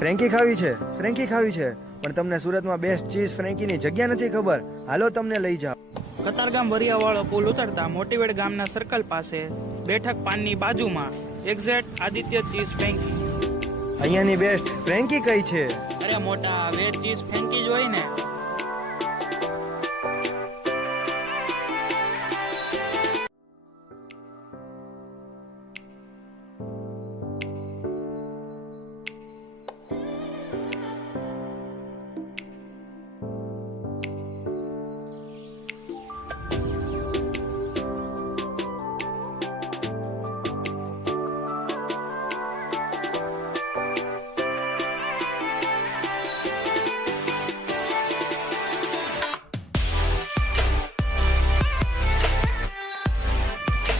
ફ્રેન્કી ખાવી છે? ફ્રેન્કી ખાવી છે, પણ તમને સુરતમાં બેસ્ટ ચીઝ ફ્રેન્કીની જગ્યા નથી ખબર. હાલો તમને લઈ જાઓ. કતારગામ વરિયાવાળો પુલ ઉતરતા મોટીવેડ ગામના સર્કલ પાસે બેઠક પાનની બાજુમાં એક્ઝેક્ટ આદિત્ય ચીઝ ફ્રેન્કી. અહીંયાની બેસ્ટ ફ્રેન્કી કઈ છે? અરે મોટા વેજ ચીઝ ફ્રેન્કી જ હોય ને.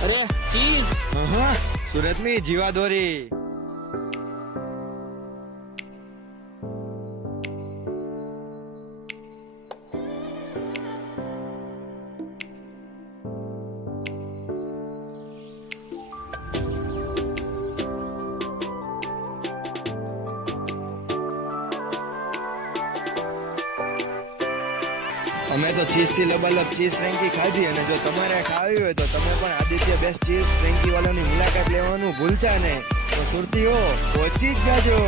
અરે ચીઝ. હા, સુરતની જીવાદોરી. અમે તો ચીઝથી લબાલબ ચીઝ ફ્રેન્કી ખાધી, અને જો તમારે ખાવી હોય તો તમે પણ આદિત્ય બેસ્ટ ચીઝ ફ્રેન્કી વાળાની મુલાકાત લેવાનું ભૂલતા નહીં. તો સુરતીઓ પહોંચી જ જાજો.